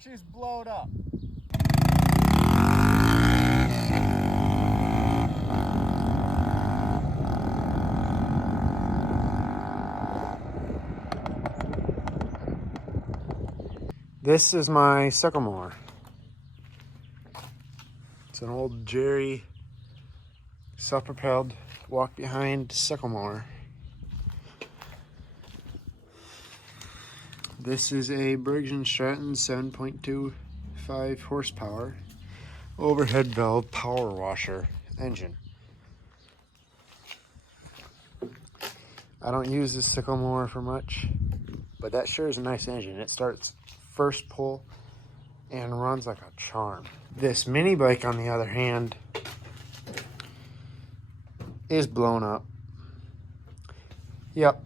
she's blown up. This is my Sycamore. It's an old Jerry self-propelled walk behind Sycamore. This is a Briggs & Stratton 7.25 horsepower overhead valve power washer engine. I don't use this Sycamore for much, but that sure is a nice engine. It starts first pull and runs like a charm. This mini bike, on the other hand, is blown up. Yep,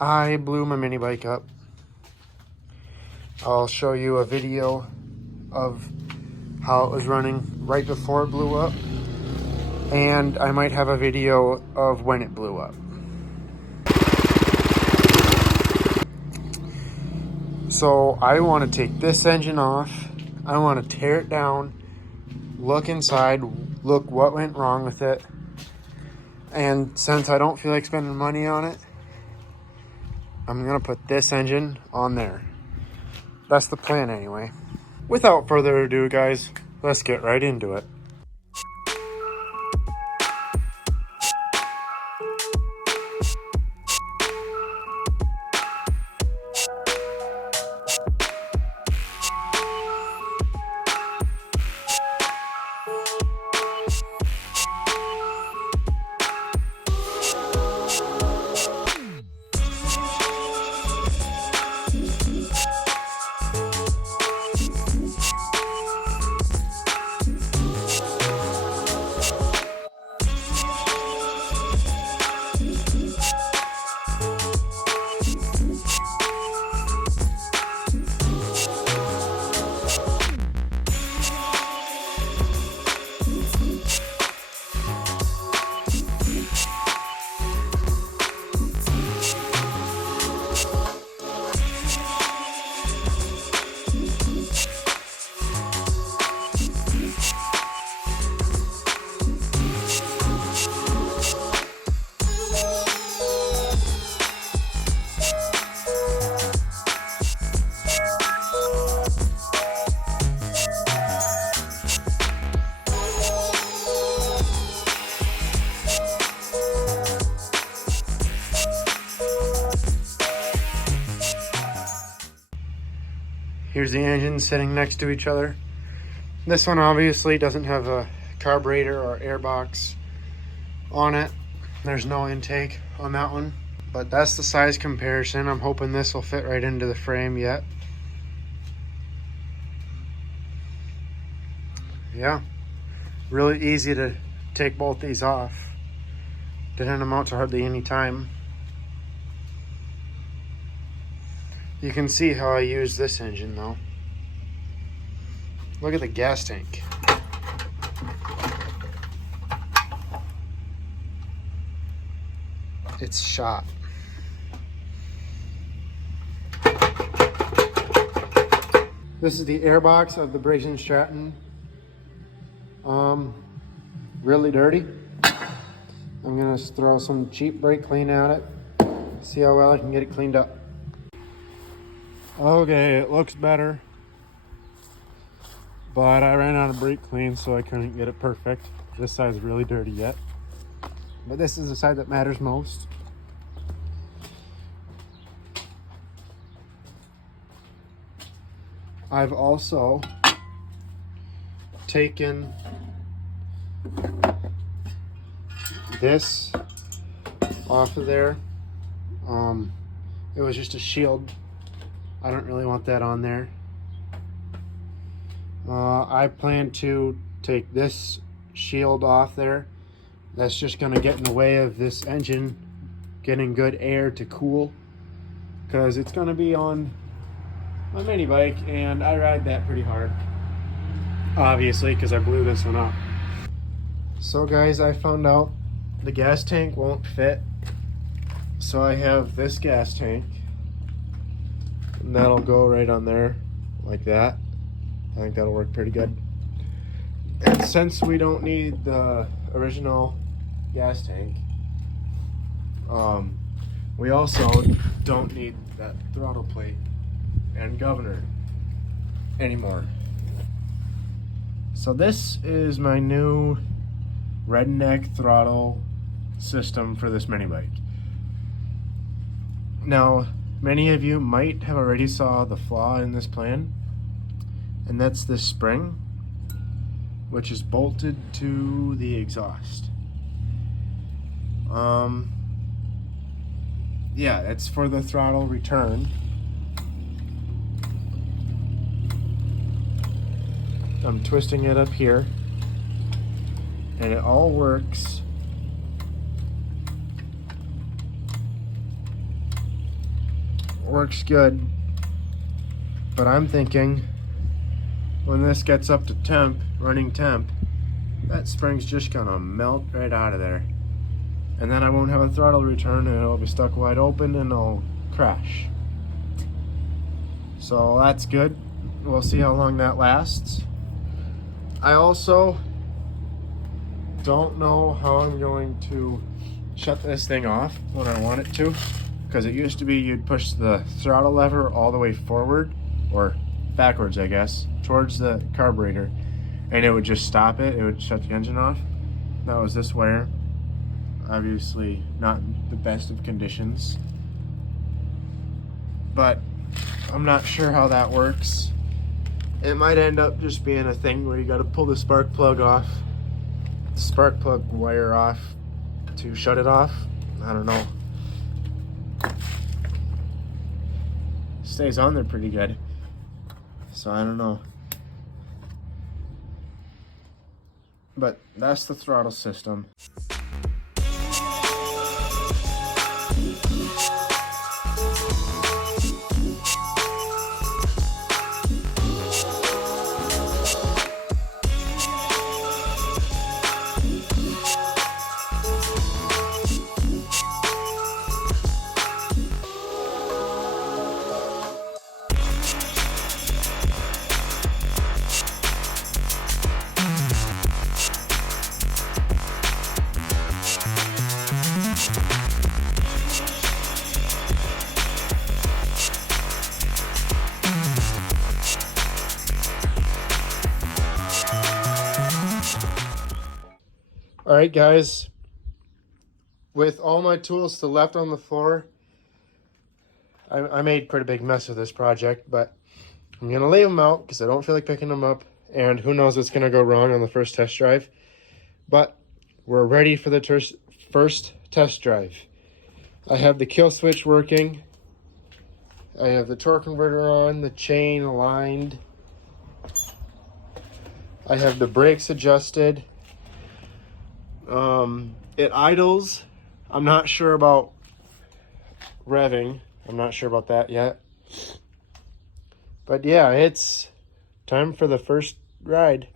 I blew my mini bike up. I'll show you a video of how it was running right before it blew up, and I might have a video of when it blew up. So I want to take this engine off. I want to tear it down, look inside, look what went wrong with it. And since I don't feel like spending money on it, I'm going to put this engine on there. That's the plan anyway. Without further ado, guys, let's get right into it. Here's the engines sitting next to each other. This one obviously doesn't have a carburetor or airbox on it. There's no intake on that one, but that's the size comparison. I'm hoping this will fit right into the frame yet. Yeah, really easy to take both these off. Didn't amount to hardly any time. You can see how I use this engine though. Look at the gas tank. It's shot. This is the airbox of the Briggs & Stratton. Really dirty. I'm gonna throw some cheap brake clean at it. See how well I can get it cleaned up. Okay, it looks better, but I ran out of brake clean, so I couldn't get it perfect. This side's really dirty yet, but this is the side that matters most. I've also taken this off of there. It was just a shield. I don't really want that on there. I plan to take this shield off there. That's just going to get in the way of this engine getting good air to cool, because it's going to be on my mini bike and I ride that pretty hard, obviously, because I blew this one up. So guys, I found out the gas tank won't fit, so I have this gas tank, and that'll go right on there, like that. I think that'll work pretty good. And since we don't need the original gas tank, we also don't need that throttle plate and governor anymore. So this is my new redneck throttle system for this mini bike. Now, many of you might have already saw the flaw in this plan, and that's this spring, which is bolted to the exhaust. Yeah, it's for the throttle return. I'm twisting it up here, and it all works. Works good, but I'm thinking when this gets up to temp, running temp, that spring's just gonna melt right out of there. And then I won't have a throttle return, and it'll be stuck wide open and I'll crash. So that's good. We'll see how long that lasts. I also don't know how I'm going to shut this thing off when I want it to, because it used to be you'd push the throttle lever all the way forward, or backwards I guess, towards the carburetor, and it would just stop it. It would shut the engine off. That was this wire. Obviously not the best of conditions, but I'm not sure how that works. It might end up just being a thing where you got to pull the spark plug wire off to shut it off. I don't know. Stays on there pretty good, so I don't know. But that's the throttle system. All right, guys, with all my tools still left on the floor, I made quite a big mess of this project, but I'm going to leave them out because I don't feel like picking them up, and who knows what's going to go wrong on the first test drive. But we're ready for the first test drive. I have the kill switch working. I have the torque converter on, the chain aligned. I have the brakes adjusted. It idles. I'm not sure about revving. I'm not sure about that yet. But yeah, it's time for the first ride.